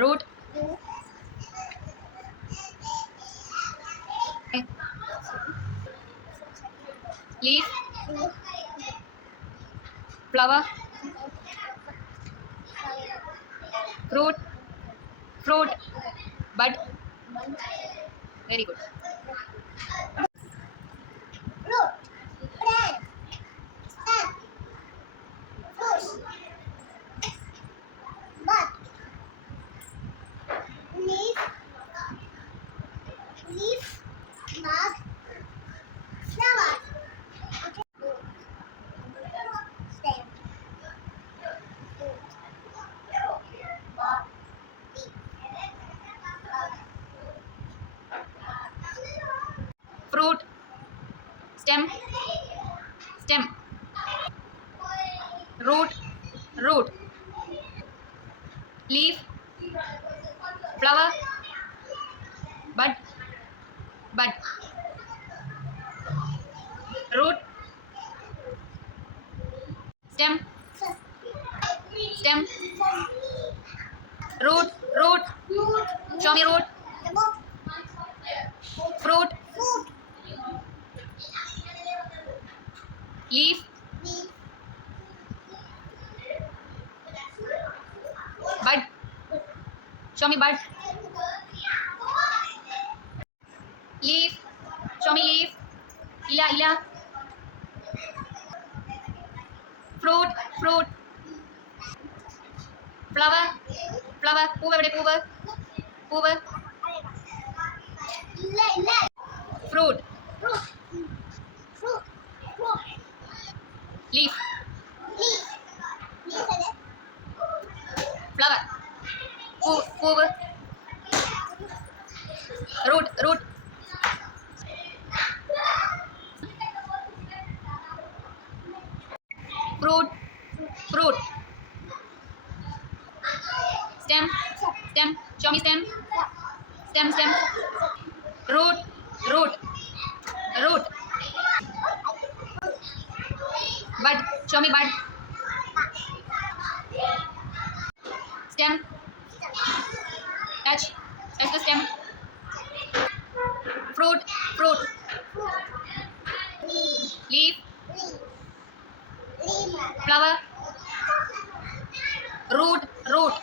root, leaf, flower, fruit, fruit, bud. Very good. Root, plant, stem, fruit, bud, leaf, bud, flower, stem, Fruit, stem, stem, root, root, leaf, flower, bud, bud, root, stem, stem, root, root. Show me root, fruit, leaf, bud. Show me bud. Leaf. Show me leaf. Ila, ila. Fruit, fruit. Flower, flower. പൂവ് എവിടെ പൂവ്? പൂവ്. Fruit. Leaf. Flower. പൂവ്. Root, root. Fruit, fruit. Stem, stem. Show me stem. Stem, stem. Root, root, root. Bud. Show me bud. Stem. Touch. Touch the stem. Fruit, fruit. Leaf, flower. Root, root,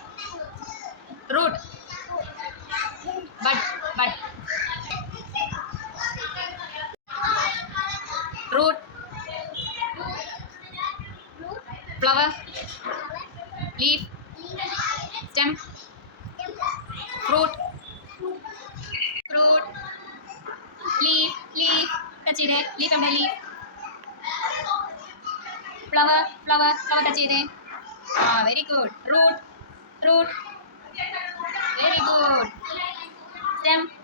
root. Bud, bud. Root, flower, leaf, stem, fruit, fruit, leaf, leaf. Touch it. Leaf and leaf. Flower, flower, flower. Touch it. Ah, very good. Root, root. Very good. Stem.